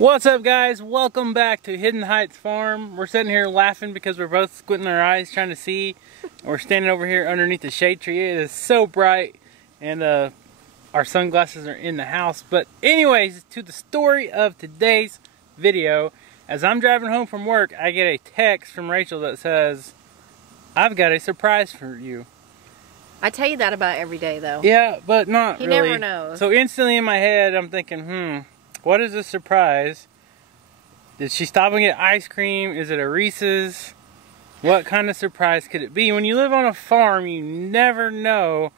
What's up, guys? Welcome back to Hidden Heights Farm. We're sitting here laughing because we're both squinting our eyes trying to see. We're standing over here underneath the shade tree. It is so bright, and our sunglasses are in the house. But anyways, to the story of today's video. As I'm driving home from work, I get a text from Rachel that says, "I've got a surprise for you." I tell you that about every day, though. Yeah, but not he really. He never knows. So instantly in my head, I'm thinking, what is a surprise? Did she stop and get ice cream? Is it a Reese's? What kind of surprise could it be? When you live on a farm, you never know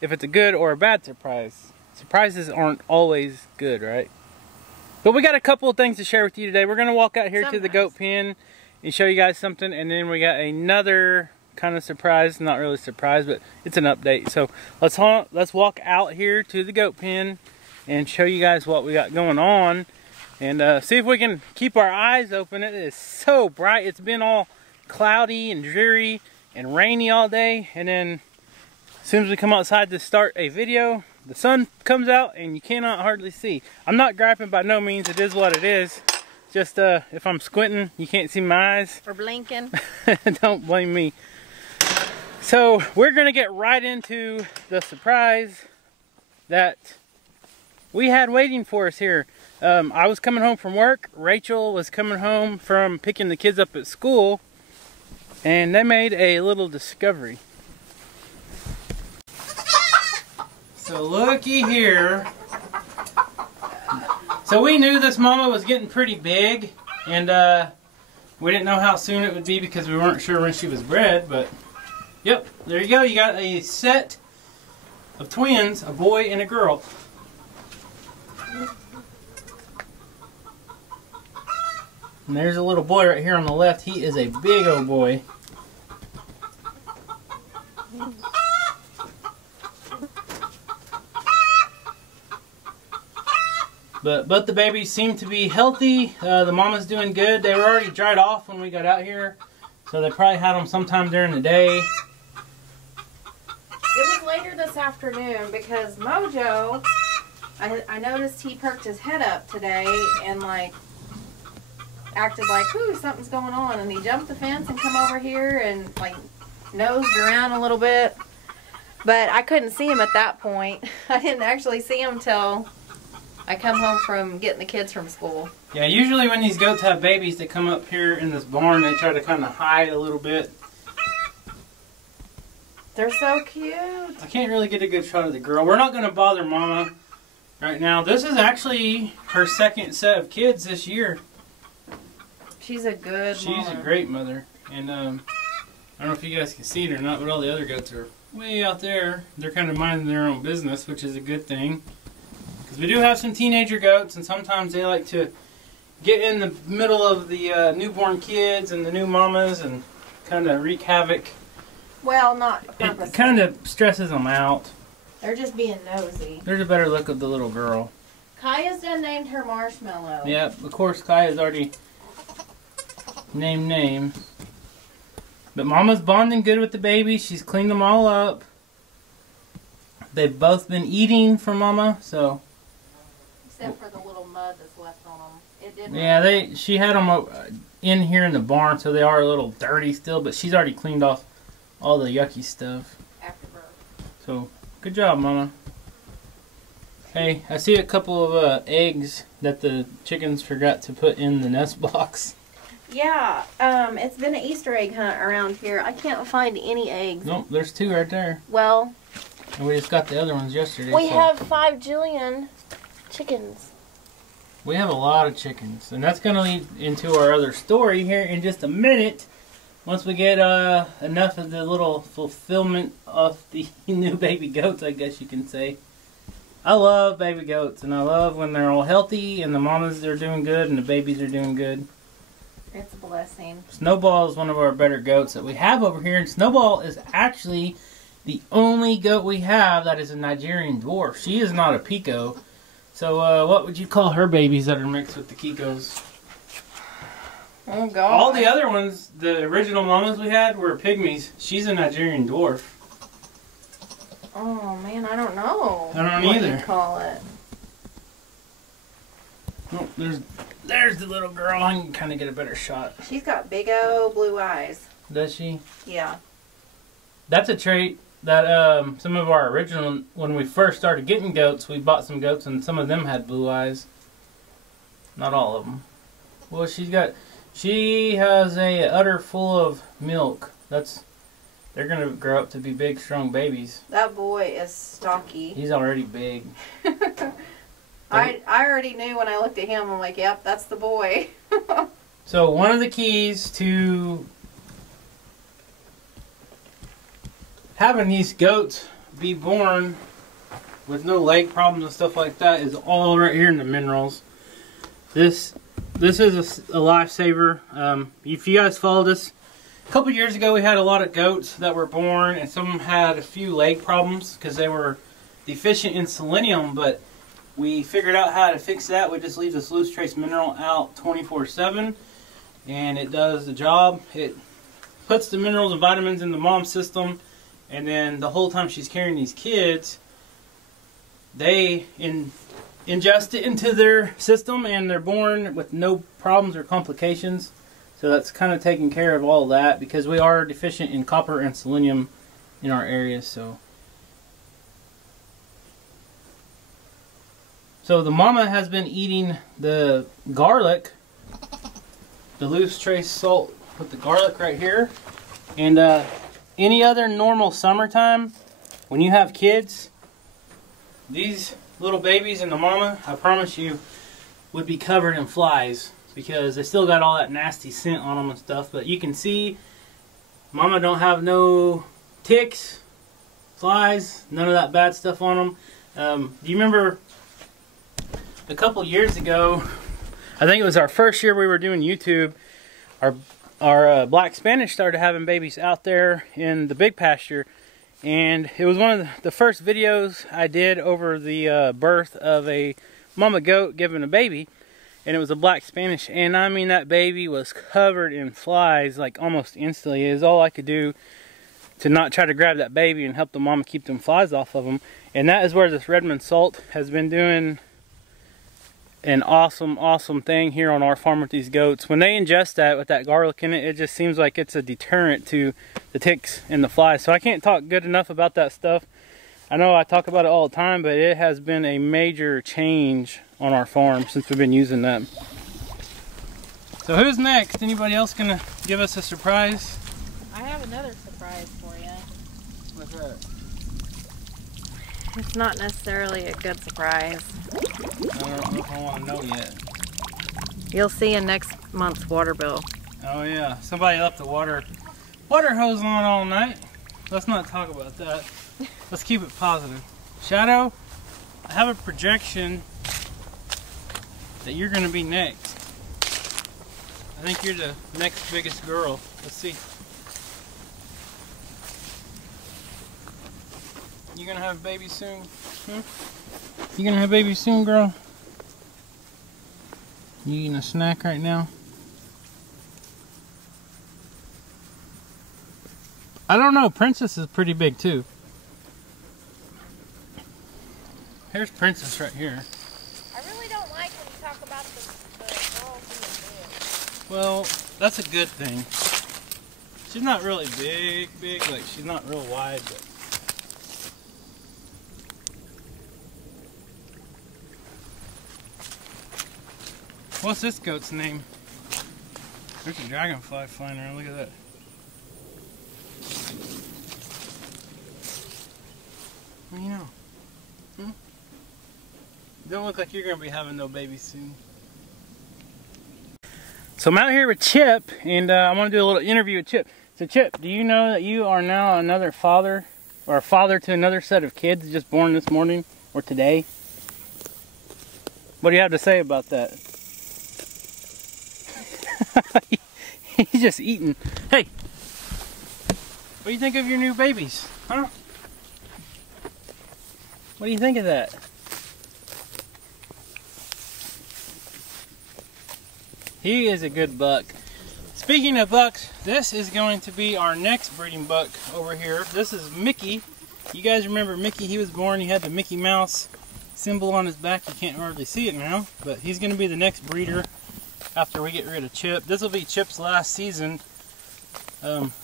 if it's a good or a bad surprise. Surprises aren't always good, right? But we got a couple of things to share with you today. We're going to walk out here to the goat pen and show you guys something. And then we got another kind of surprise. Not really a surprise, but it's an update. So let's walk out here to the goat pen and show you guys what we got going on. And see if we can keep our eyes open. It is so bright. It's been all cloudy and dreary and rainy all day. And then as soon as we come outside to start a video, the sun comes out and you cannot hardly see. I'm not griping by no means. It is what it is. Just if I'm squinting, you can't see my eyes. Or blinking. Don't blame me. So we're going to get right into the surprise that we had waiting for us here. I was coming home from work. Rachel was coming home from picking the kids up at school. And they made a little discovery. So looky here. So we knew this mama was getting pretty big. And we didn't know how soon it would be because we weren't sure when she was bred. But yep, there you go. You got a set of twins, a boy and a girl. And there's a little boy right here on the left. He is a big old boy. But both the babies seem to be healthy. The mama's doing good. They were already dried off when we got out here. So they probably had them sometime during the day. It was later this afternoon because Mojo, I noticed he perked his head up today and like acted like, ooh, something's going on, and he jumped the fence and come over here and like nosed around a little bit, but I couldn't see him at that point. I didn't actually see him till I come home from getting the kids from school. Yeah, usually when these goats have babies, they come up here in this barn. They try to kind of hide a little bit. They're so cute. I can't really get a good shot of the girl. We're not going to bother Mama right now. This is actually her second set of kids this year. She's a good She's mama. a great mother. And I don't know if you guys can see it or not, but all the other goats are way out there. They're kind of minding their own business, which is a good thing. Because we do have some teenager goats, and sometimes they like to get in the middle of the newborn kids and the new mamas and kind of wreak havoc. Well, not purposely. It kind of stresses them out. They're just being nosy. There's a better look of the little girl. Kaya's done named her Marshmallow. Yeah, of course Kaya's already named names. But Mama's bonding good with the babies. She's cleaned them all up. They've both been eating from Mama, so. Except for the little mud that's left on them. It didn't. Yeah, she had them in here in the barn, so they are a little dirty still. But she's already cleaned off all the yucky stuff. After birth. So good job, Mama. Hey, I see a couple of eggs that the chickens forgot to put in the nest box. Yeah, it's been an Easter egg hunt around here. I can't find any eggs. Nope, there's 2 right there. Well, And we just got the other ones yesterday. we have 5 jillion chickens. We have a lot of chickens. And that's going to lead into our other story here in just a minute. Once we get enough of the little fulfillment of the new baby goats, I guess you can say. I love baby goats, and I love when they're all healthy and the mamas are doing good and the babies are doing good. It's a blessing. Snowball is one of our better goats that we have over here, and Snowball is actually the only goat we have that is a Nigerian dwarf. She is not a Pico. So what would you call her babies that are mixed with the Kikos? Oh, God. All the other ones, the original mamas we had, were pygmies. She's a Nigerian dwarf. Oh, man, I don't know. I don't what either. you call it. Oh, there's There's the little girl. I can kind of get a better shot. She's got big old blue eyes. Does she? Yeah. That's a trait that some of our original, when we first started getting goats, we bought some goats and some of them had blue eyes. Not all of them. Well, she has a udder full of milk. They're gonna grow up to be big, strong babies. That boy is stocky. He's already big. I already knew when I looked at him. I'm like, yep, that's the boy. So one of the keys to having these goats be born with no leg problems and stuff like that is all right here in the minerals. This is a lifesaver. If you guys followed us, a couple years ago we had a lot of goats that were born and some had a few leg problems because they were deficient in selenium, but we figured out how to fix that. We just leave this loose trace mineral out 24/7 and it does the job. It puts the minerals and vitamins in the mom's system, and then the whole time she's carrying these kids, they ingest it into their system and they're born with no problems or complications. So that's kind of taking care of all of that because we are deficient in copper and selenium in our area. So the mama has been eating the garlic, the loose trace salt with the garlic right here. And any other normal summertime, when you have kids, these little babies and the mama, I promise you, would be covered in flies because they still got all that nasty scent on them and stuff. But you can see mama don't have no ticks, flies, none of that bad stuff on them. Do you remember a couple years ago, I think it was our first year we were doing YouTube, our black Spanish started having babies out there in the big pasture, and it was one of the first videos I did over the birth of a mama goat giving a baby, and it was a black Spanish, and I mean that baby was covered in flies like almost instantly. It was all I could do to not try to grab that baby and help the mama keep them flies off of them. And that is where this Redmond salt has been doing an awesome thing here on our farm with these goats. When they ingest that with that garlic in it, it just seems like it's a deterrent to the ticks and the flies. So I can't talk good enough about that stuff. I know I talk about it all the time, but it has been a major change on our farm since we've been using that. So who's next? Anybody else gonna give us a surprise? I have another surprise for you. What's that? It's not necessarily a good surprise. I don't know if I want to know yet. You'll see in next month's water bill. Oh yeah, somebody left the water hose on all night. Let's not talk about that. Let's keep it positive. Shadow, I have a projection that you're going to be next. I think you're the next biggest girl. Let's see. You gonna have a baby soon? You gonna have a baby soon, girl? You eating a snack right now? I don't know. Princess is pretty big too. Here's Princess right here. I really don't like when you talk about the girls being big. Well, that's a good thing. She's not really big, like she's not real wide, but what's this goat's name? There's a dragonfly flying around. Look at that. What do you know? Don't look like you're going to be having no babies soon. So I'm out here with Chip, and I want to do a little interview with Chip. So Chip, do you know that you are now another father, or a father to another set of kids just born this morning, or today? What do you have to say about that? He's just eating. Hey, what do you think of your new babies? Huh? What do you think of that? He is a good buck. Speaking of bucks, this is going to be our next breeding buck over here. This is Mickey. You guys remember Mickey? He was born, he had the Mickey Mouse symbol on his back. You can't hardly see it now, but he's going to be the next breeder after we get rid of Chip. This will be Chip's last season.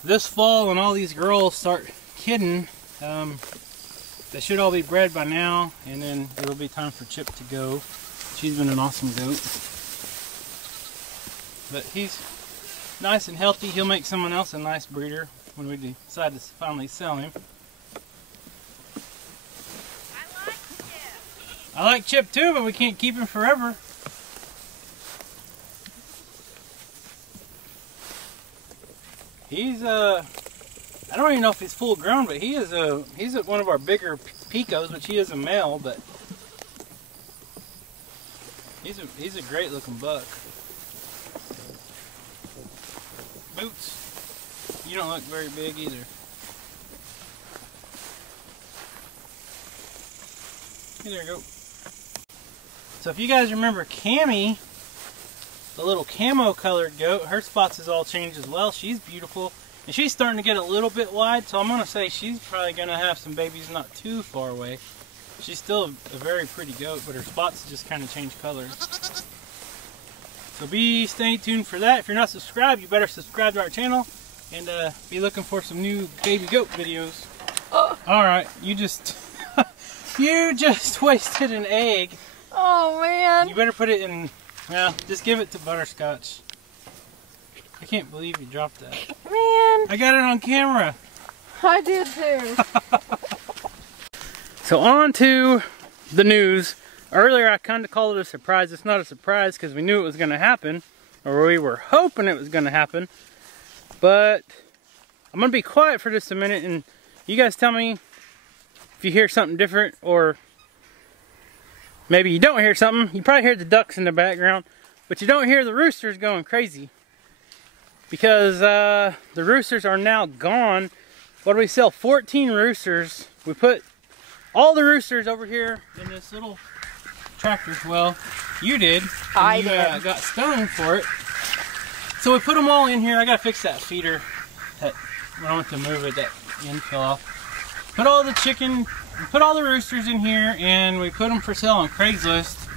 This fall, when all these girls start kidding, they should all be bred by now, and then it'll be time for Chip to go. She's been an awesome goat. But he's nice and healthy. He'll make someone else a nice breeder when we decide to finally sell him. I like Chip too, but we can't keep him forever. He's I don't even know if he's full grown, but he's one of our bigger Picos, which he is a male, but he's a great looking buck. Boots, you don't look very big either. There you go. So if you guys remember Cammy, the little camo colored goat, her spots has all changed as well. She's beautiful. And she's starting to get a little bit wide, so I'm going to say she's probably going to have some babies not too far away. She's still a very pretty goat, but her spots just kind of change colors. So stay tuned for that. If you're not subscribed, you better subscribe to our channel and be looking for some new baby goat videos. Alright, you just wasted an egg. Oh man. You better put it in, well, just give it to Butterscotch. I can't believe you dropped that. Man. I got it on camera. I did too. So on to the news. Earlier I kind of called it a surprise. It's not a surprise because we knew it was going to happen. Or we were hoping it was going to happen. But I'm going to be quiet for just a minute and you guys tell me if you hear something different, or maybe you don't hear something. You probably hear the ducks in the background, but you don't hear the roosters going crazy. Because the roosters are now gone. What do we sell? 14 roosters. We put all the roosters over here in this little tractor. Well, you did. I did. Got stoned for it. So we put them all in here. I gotta fix that feeder. When I went to move it, that end fell off. Put all the chicken, put all the roosters in here, and we put them for sale on Craigslist.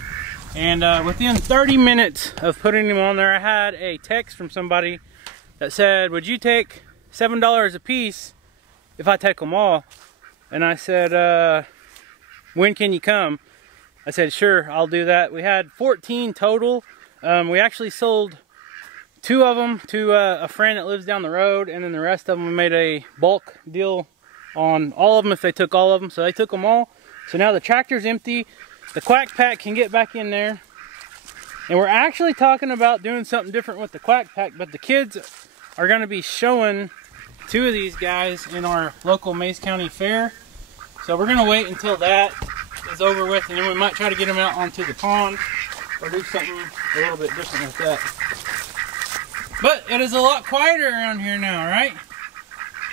And within 30 minutes of putting them on there, I had a text from somebody that said, would you take $7 a piece if I take them all? And I said, when can you come? I said, sure, I'll do that. We had 14 total. We actually sold 2 of them to a friend that lives down the road, and then the rest of them we made a bulk deal on all of them if they took all of them. So they took them all. So now the tractor's empty. The quack pack can get back in there. And we're actually talking about doing something different with the quack pack, but the kids are going to be showing 2 of these guys in our local Mays County fair. So we're going to wait until that is over with, and then we might try to get them out onto the pond or do something a little bit different with that. But it is a lot quieter around here now, right?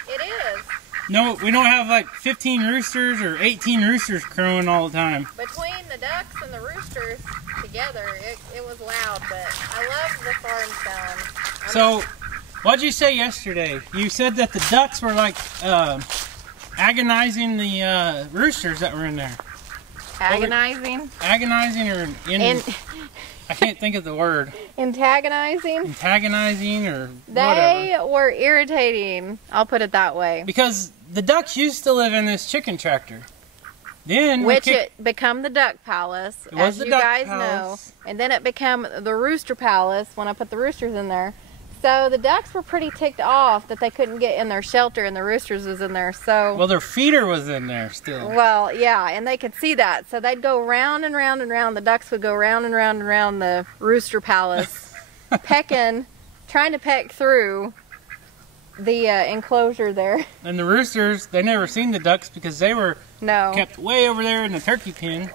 It is. No, we don't have like 15 roosters or 18 roosters crowing all the time. Between the ducks and the roosters together, it was loud, but I love the farm sound. So, what'd you say yesterday? You said that the ducks were like agonizing the roosters that were in there. Agonizing? Agonizing or I can't think of the word. Antagonizing? Antagonizing or They whatever. were irritating. I'll put it that way. Because the ducks used to live in this chicken tractor. Then Which it became the Duck Palace, as you guys know. And then it became the Rooster Palace when I put the roosters in there. So the ducks were pretty ticked off that they couldn't get in their shelter and the roosters was in there. So well, their feeder was in there still. Well, yeah, and they could see that. So they'd go round and round and round. The ducks would go round and round and round the Rooster Palace, pecking, trying to peck through the enclosure there. And the roosters, they never seen the ducks because they were kept way over there in the turkey pen.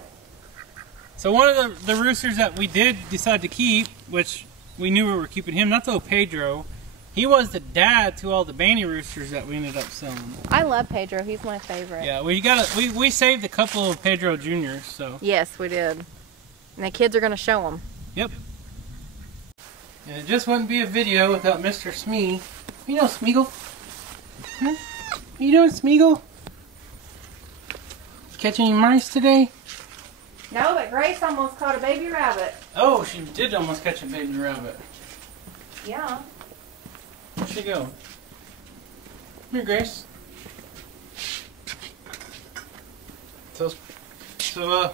So one of the roosters that we did decide to keep, which we knew we were keeping him, that's old Pedro. He was the dad to all the banty roosters that we ended up selling. I love Pedro. He's my favorite. Yeah, we saved a couple of Pedro Juniors, so. Yes, we did. And the kids are going to show them. Yep. And it just wouldn't be a video without Mr. Smee. You know Smeagol? Huh? You doing, Smeagol? Catch any mice today? No, but Grace almost caught a baby rabbit. Oh, she did almost catch a baby rabbit. Yeah. Where'd she go? Come here, Grace. So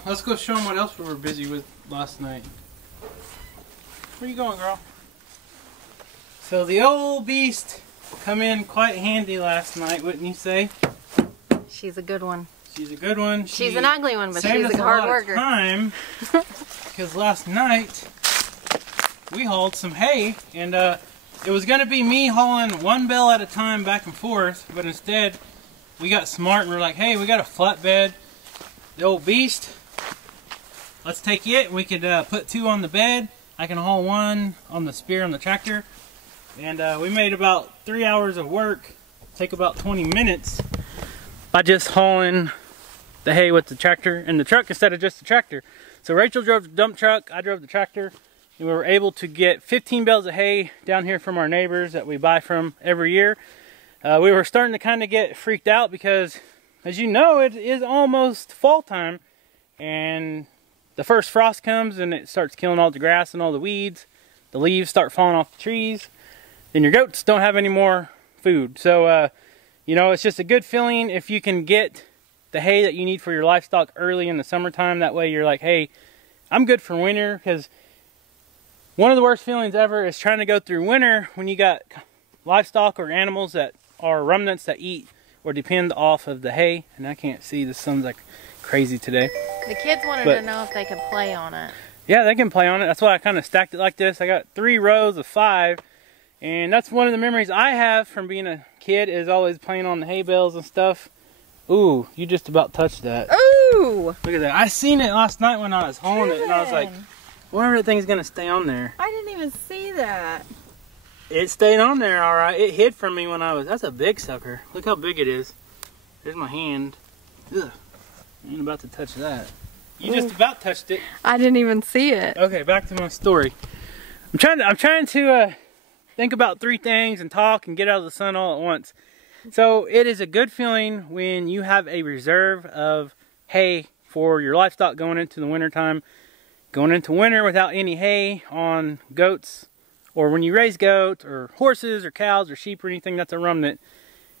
let's go show them what else we were busy with last night. Where you going, girl? So the old beast come in quite handy last night, wouldn't you say? She's a good one. She's a good one. She's an ugly one, but she's saved us a hard lot worker. Of time because last night we hauled some hay, and it was going to be me hauling one bale at a time back and forth, but instead we got smart and we're like, hey, we got a flatbed. The old beast, let's take it. We could put 2 on the bed. I can haul 1 on the spear on the tractor. And we made about 3 hours of work, take about 20 minutes by just hauling the hay with the tractor and the truck instead of just the tractor. So Rachel drove the dump truck, I drove the tractor, and we were able to get 15 bales of hay down here from our neighbors that we buy from every year. We were starting to kind of get freaked out because, as you know, it is almost fall time, and the first frost comes and it starts killing all the grass and all the weeds. The leaves start falling off the trees, and your goats don't have any more food. So, you know, it's just a good feeling if you can get the hay that you need for your livestock early in the summertime. That way you're like, hey, I'm good for winter, because one of the worst feelings ever is trying to go through winter when you got livestock or animals that are remnants that eat or depend off of the hay. And I can't see, the sun's like crazy today. The kids wanted to know if they could play on it. Yeah, they can play on it. That's why I kind of stacked it like this. I got 3 rows of 5, and that's one of the memories I have from being a kid, is always playing on the hay bales and stuff. Ooh, you just about touched that. Ooh! Look at that. I seen it last night when I was hauling it, and I was like, wonder if that thing's gonna stay on there. I didn't even see that. It stayed on there, all right. It hid from me when I was. That's a big sucker. Look how big it is. There's my hand. Ugh. I ain't about to touch that. You just about touched it. I didn't even see it. Okay, back to my story. I'm trying to think about 3 things and talk and get out of the sun all at once. So it is a good feeling when you have a reserve of hay for your livestock going into the winter time. Going into winter without any hay on goats, or when you raise goats or horses or cows or sheep or anything that's a remnant,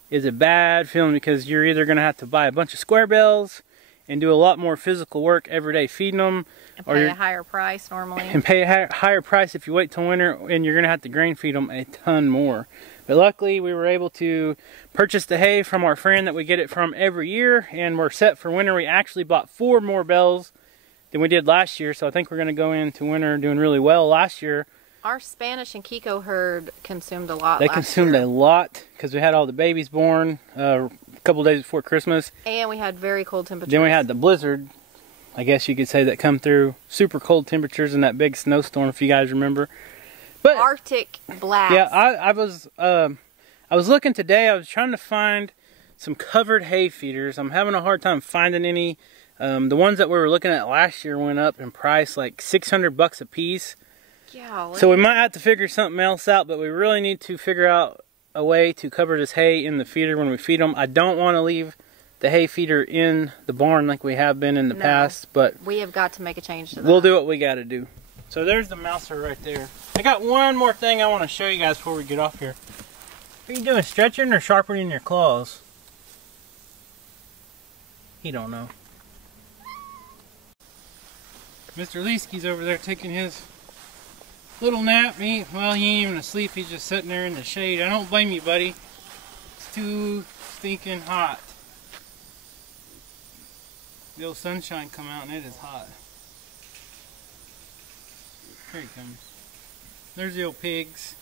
is a bad feeling, because you're either going to have to buy a bunch of square bales and do a lot more physical work every day feeding them, and pay a higher price normally. And pay a higher price if you wait till winter, and you're going to have to grain feed them a ton more. But luckily we were able to purchase the hay from our friend that we get it from every year, and we're set for winter. We actually bought 4 more bales than we did last year, so I think we're going to go into winter doing really well. Last year, our Spanish and Kiko herd consumed a lot. They consumed a lot because we had all the babies born a couple days before Christmas. And we had very cold temperatures. Then we had the blizzard, I guess you could say, that come through. Super cold temperatures and that big snowstorm, if you guys remember. But Arctic blast. Yeah, I was looking today. I was trying to find some covered hay feeders. I'm having a hard time finding any. The ones that we were looking at last year went up in price like $600 a piece. Golly. So we might have to figure something else out, but we really need to figure out a way to cover this hay in the feeder when we feed them. I don't want to leave the hay feeder in the barn like we have been in the past, but we have got to make a change to that. We'll do what we got to do. So there's the mouser right there. I got one more thing I want to show you guys before we get off here. What are you doing, stretching or sharpening your claws? He don't know. Mr. Leesky's over there taking his little nap. Well, he ain't even asleep. He's just sitting there in the shade. I don't blame you, buddy. It's too stinking hot. The old sunshine come out and it is hot. Here he comes. There's the old pigs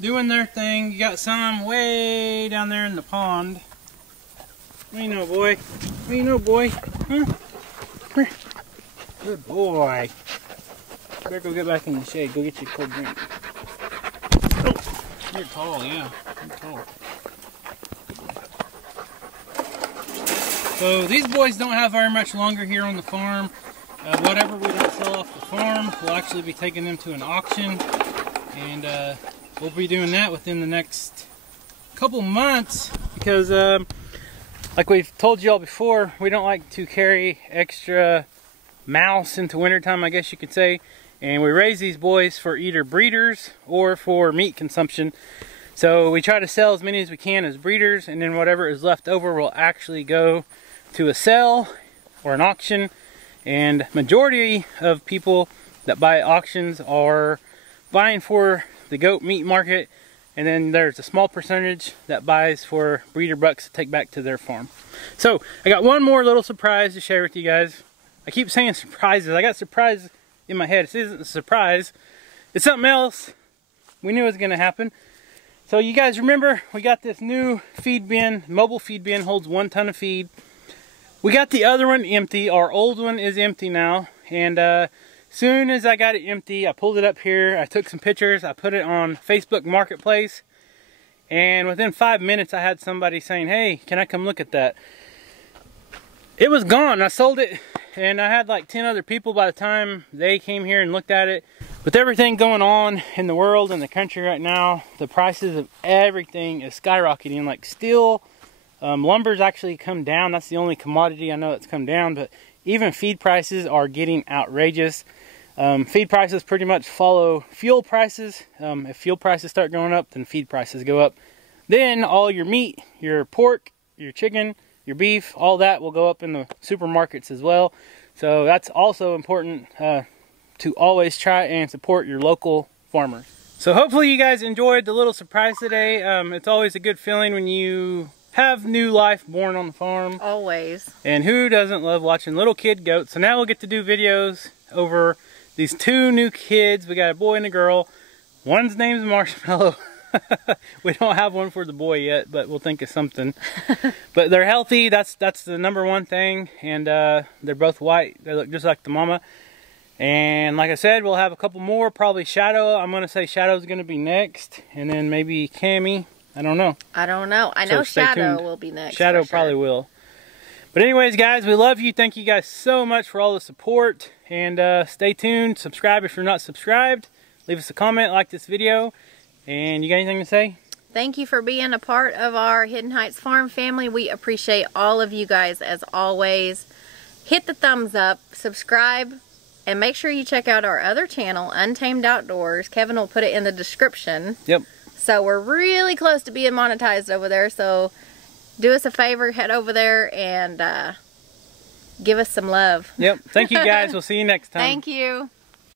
doing their thing. You got some way down there in the pond. What do you know, boy? What do you know, boy? Huh? Come here. Good boy. Better go get back in the shade. Go get you a cold drink. Oh, you're tall, yeah. You're tall. So these boys don't have very much longer here on the farm. Whatever we don't sell off the farm, we'll actually be taking them to an auction. And we'll be doing that within the next couple months. Because like we've told you all before, we don't like to carry extra mouse into wintertime, I guess you could say. And we raise these boys for either breeders or for meat consumption. So we try to sell as many as we can as breeders, and then whatever is left over will actually go to a sale or an auction. And majority of people that buy at auctions are buying for the goat meat market, and then there's a small percentage that buys for breeder bucks to take back to their farm. So I got one more little surprise to share with you guys. I keep saying surprises. I got surprise in my head. This isn't a surprise. It's something else. We knew it was going to happen. So you guys remember we got this new feed bin. Mobile feed bin holds 1 ton of feed. We got the other one empty. Our old one is empty now. And soon as I got it empty, I pulled it up here. I took some pictures. I put it on Facebook Marketplace. And within 5 minutes, I had somebody saying, hey, can I come look at that? It was gone. I sold it. And I had like 10 other people by the time they came here and looked at it. With everything going on in the world and the country right now, the prices of everything is skyrocketing. Like steel, lumber's actually come down. That's the only commodity I know that's come down. But even feed prices are getting outrageous. Feed prices pretty much follow fuel prices. If fuel prices start going up, then feed prices go up. Then all your meat, your pork, your chicken, your beef, all that will go up in the supermarkets as well. So that's also important to always try and support your local farmers. So hopefully you guys enjoyed the little surprise today. It's always a good feeling when you have new life born on the farm. Always. And who doesn't love watching little kid goats? So now we'll get to do videos over these 2 new kids. We got a boy and a girl. One's name's Marshmallow. We don't have one for the boy yet, but we'll think of something. But they're healthy. That's the #1 thing. And they're both white. They look just like the mama. And like I said, we'll have a couple more. Probably Shadow. I'm going to say Shadow's going to be next. And then maybe Cammy. I don't know. I know Shadow will be next. Shadow probably will. But anyways, guys, we love you. Thank you guys so much for all the support. And stay tuned. Subscribe if you're not subscribed. Leave us a comment. Like this video. And you got anything to say? Thank you for being a part of our Hidden Heights Farm family. We appreciate all of you guys as always. Hit the thumbs up, subscribe, and make sure you check out our other channel, Untamed Outdoors. Kevin will put it in the description. Yep. So we're really close to being monetized over there. So do us a favor, head over there and give us some love. Yep. Thank you guys. We'll see you next time. Thank you.